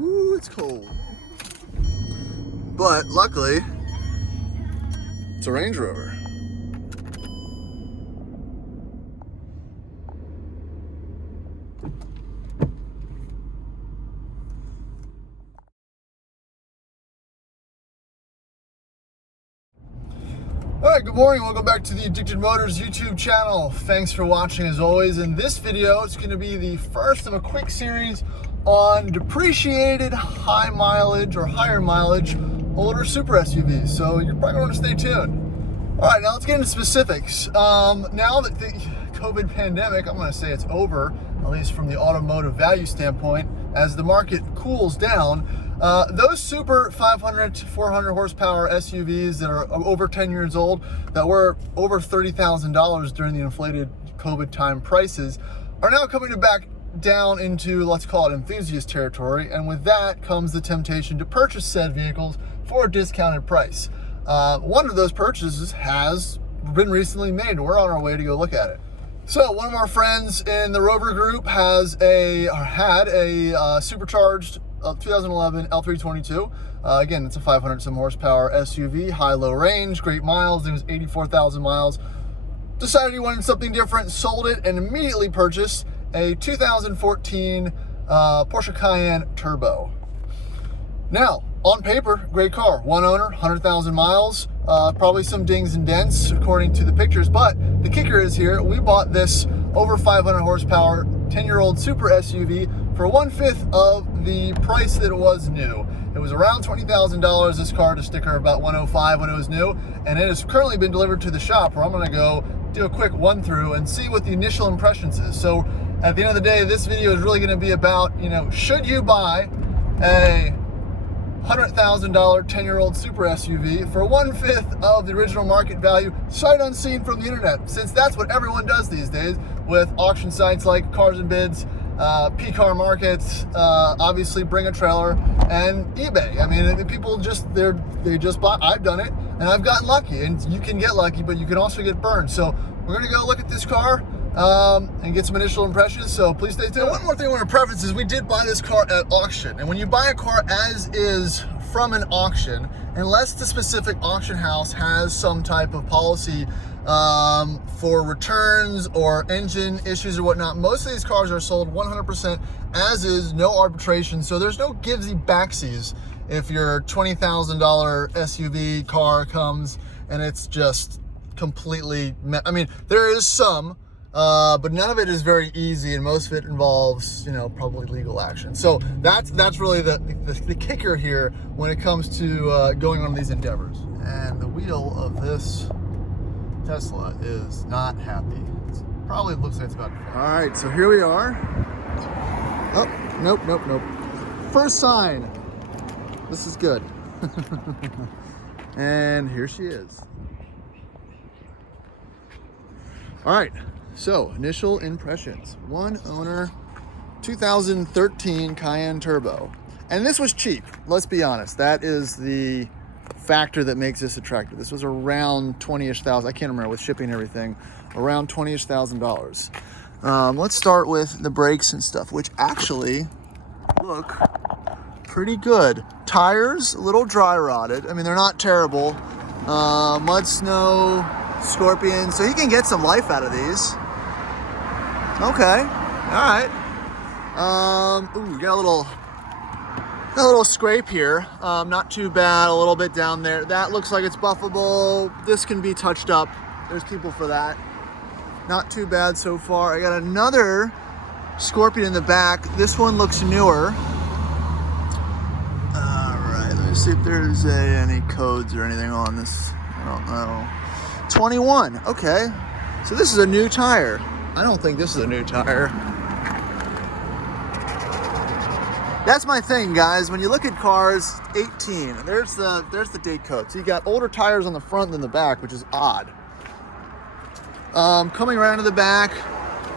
Ooh, it's cold. But luckily, it's a Range Rover. All right, good morning. Welcome back to the Addicted Motors YouTube channel. Thanks for watching as always. In this video, it's going to be the first of a quick series on depreciated high mileage or higher mileage older super SUVs. So you're probably going to stay tuned. All right, now let's get into specifics. Now that the COVID pandemic, I'm going to say it's over, at least from the automotive value standpoint, as the market cools down, those super 500 to 400 horsepower SUVs that are over 10 years old, that were over $30,000 during the inflated COVID time prices, are now coming back down into, let's call it, enthusiast territory. And with that comes the temptation to purchase said vehicles for a discounted price. One of those purchases has been recently made, and we're on our way to go look at it. So one of our friends in the Rover group had a supercharged 2011 L322. Again, it's a 500 some horsepower SUV, high-low range, great miles. It was 84,000 miles. Decided he wanted something different, sold it, and immediately purchased a 2014 Porsche Cayenne Turbo. Now, on paper, great car. One owner, 100,000 miles. Probably some dings and dents according to the pictures, but the kicker is here. We bought this over 500 horsepower 10-year-old super SUV for 1/5 of the price that it was new. It was around $20,000, this car, to sticker about $105 when it was new, and it has currently been delivered to the shop, where I'm going to go do a quick run through and see what the initial impressions is. So at the end of the day, this video is really going to be about, should you buy a $100,000 10-year-old super SUV for 1/5 of the original market value, sight unseen from the internet, since that's what everyone does these days with auction sites like Cars and Bids, P-Car Markets, obviously Bring a Trailer, and eBay. I mean, people they just bought. I've done it, and I've gotten lucky, and you can get lucky, but you can also get burned. So we're gonna go look at this car and get some initial impressions, so please stay tuned. One more thing I want to preface is we did buy this car at auction, and when you buy a car as is from an auction, unless the specific auction house has some type of policy for returns or engine issues or whatnot, most of these cars are sold 100% as is, no arbitration, so there's no givesy backsies if your $20,000 SUV car comes and it's just completely, I mean, there is some, but none of it is very easy, and most of it involves, probably legal action. So that's really the kicker here when it comes to going on these endeavors. And the wheel of this Tesla is not happy. It probably looks like it's about to fall. All right, so here we are. Oh, nope. First sign. This is good. And here she is. All right. So, initial impressions. One owner, 2013 Cayenne Turbo. And this was cheap, let's be honest. That is the factor that makes this attractive. This was around 20-ish thousand, I can't remember, with shipping and everything, around $20-ish thousand. Let's start with the brakes and stuff, which actually look pretty good. Tires, a little dry rotted. I mean, they're not terrible. Mud, snow, scorpion, so he can get some life out of these. Okay, all right. Ooh, got a little scrape here. Not too bad. A little bit down there. That looks like it's buffable. This can be touched up. There's people for that. Not too bad so far. I got another scorpion in the back. This one looks newer. All right, let me see if there's any codes or anything on this. I don't know. 21. Okay, so this is a new tire. I don't think this is a new tire. That's my thing, guys. When you look at cars, 18, there's the date code. So you got older tires on the front than the back, which is odd. Coming around to the back,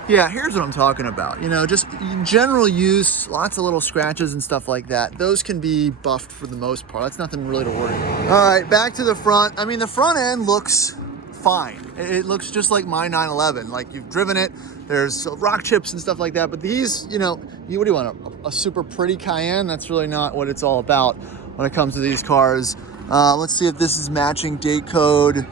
yeah, here's what I'm talking about. Just general use, lots of little scratches and stuff like that. Those can be buffed for the most part. That's nothing really to worry about. All right, back to the front. I mean, the front end looks fine. It looks just like my 911. Like, you've driven it, there's rock chips and stuff like that, but these, you know, what do you want, a super pretty Cayenne? That's really not what it's all about when it comes to these cars. Let's see if this is matching date code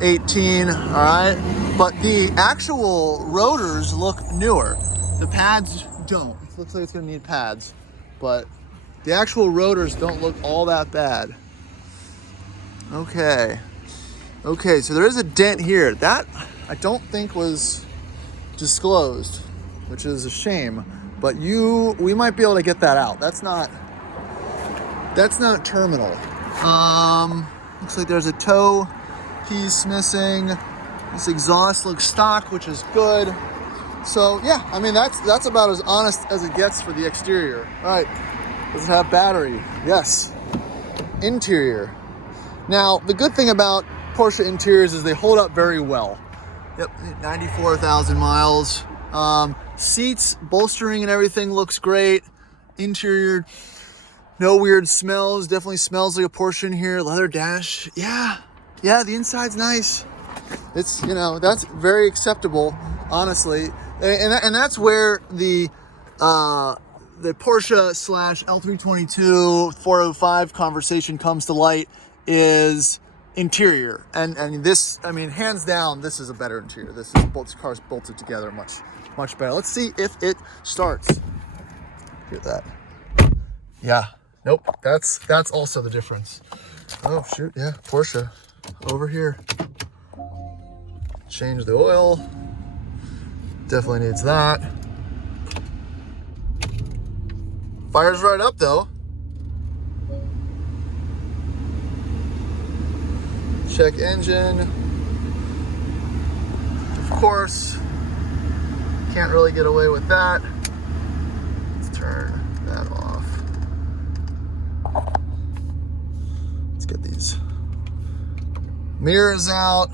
18, all right? But the actual rotors look newer. The pads don't. It looks like it's gonna need pads, but the actual rotors don't look all that bad. Okay, so there is a dent here. That I don't think was disclosed, which is a shame, but we might be able to get that out. That's not terminal. Looks like there's a toe piece missing. This exhaust looks stock, which is good. So yeah, I mean, that's about as honest as it gets for the exterior. All right, does it have battery? Yes. Interior. Now, the good thing about Porsche interiors is they hold up very well. Yep, 94,000 miles. Seats, bolstering and everything looks great. Interior, no weird smells. Definitely smells like a Porsche in here. Leather dash, yeah, the inside's nice. It's, you know, that's very acceptable, honestly. And that's where the Porsche / L322 405 conversation comes to light, is interior. And this, I mean, hands down, this is a better interior. This car's bolted together much better. Let's see if it starts. Hear that? Yeah. Nope. That's also the difference. Oh shoot, yeah, Porsche over here. Change the oil. Definitely needs that. Fires right up though. Check engine. Of course, can't really get away with that. Let's turn that off. Let's get these mirrors out.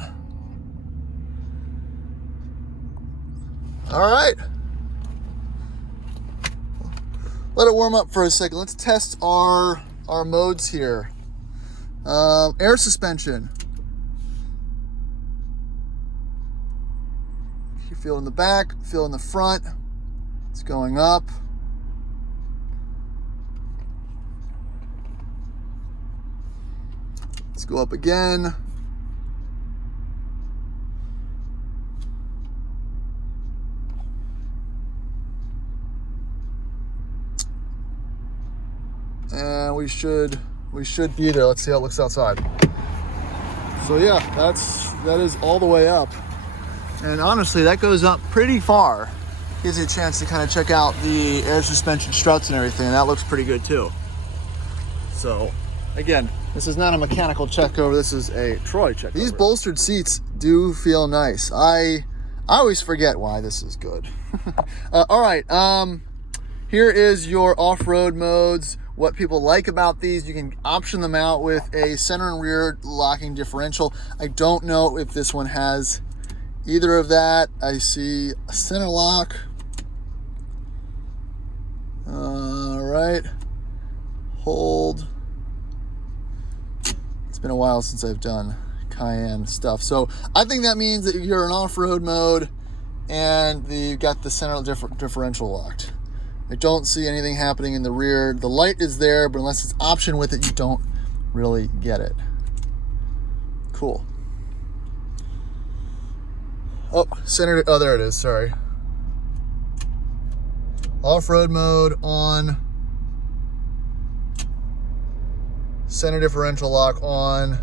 All right. Let it warm up for a second. Let's test our modes here. Air suspension. You feel in the back, feel in the front. It's going up. Let's go up again. And we should be there. Let's see how it looks outside. So yeah, that is all the way up. And honestly, that goes up pretty far. Gives you a chance to kind of check out the air suspension struts and everything, and that looks pretty good too. So again, this is not a mechanical checkover, this is a Troy checkover. These bolstered seats do feel nice. I always forget why this is good. All right, here is your off-road modes. What people like about these, you can option them out with a center and rear locking differential. I don't know if this one has either of that. I see a center lock. All right, hold. It's been a while since I've done Cayenne stuff. So I think that means that you're in off-road mode and you've got the center differential locked. I don't see anything happening in the rear. The light is there, but unless it's option with it, you don't really get it. Cool. Oh, center, oh, there it is, sorry. Off-road mode on. Center differential lock on.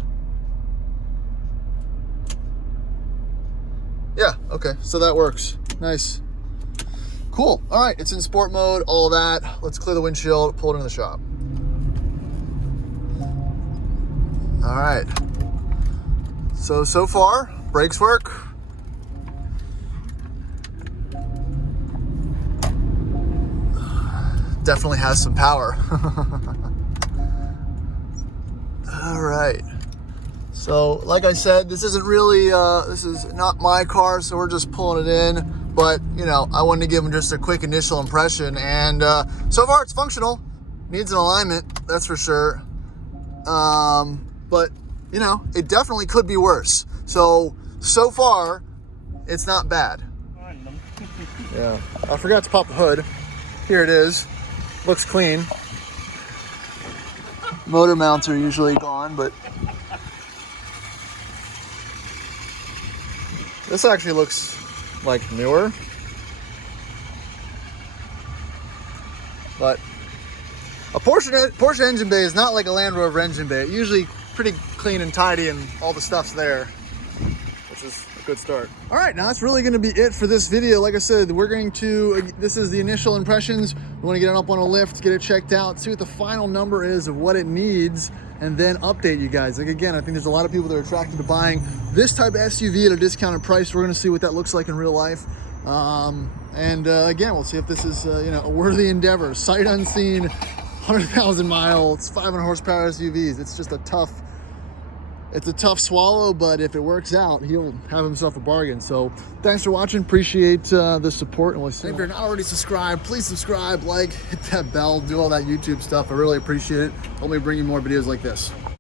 Yeah, okay, so that works. Nice. Cool. All right, it's in sport mode, all that. Let's clear the windshield, pull it into the shop. All right. So far, brakes work. Definitely has some power. All right. So, like I said, this isn't really, this is not my car, so we're just pulling it in. But, you know, I wanted to give them just a quick initial impression. And so far, it's functional. Needs an alignment, that's for sure. But, you know, it definitely could be worse. So so far, it's not bad. Yeah, I forgot to pop the hood. Here it is. Looks clean. Motor mounts are usually gone, but this actually looks like newer. But a Porsche engine bay is not like a Land Rover engine bay. It's usually pretty clean and tidy and all the stuff's there, which is a good start. All right, now that's really gonna be it for this video. Like I said, this is the initial impressions. We wanna get it up on a lift, get it checked out, see what the final number is of what it needs, and then update you guys. Like again, I think there's a lot of people that are attracted to buying this type of SUV at a discounted price. We're gonna see what that looks like in real life. Again, we'll see if this is a worthy endeavor. Sight unseen, 100,000 miles, 500 horsepower SUVs. It's just a tough swallow, but if it works out, he'll have himself a bargain. So thanks for watching. Appreciate the support. And we'll see. If you're not already subscribed, please subscribe, like, hit that bell, do all that YouTube stuff. I really appreciate it. Help me bring you more videos like this.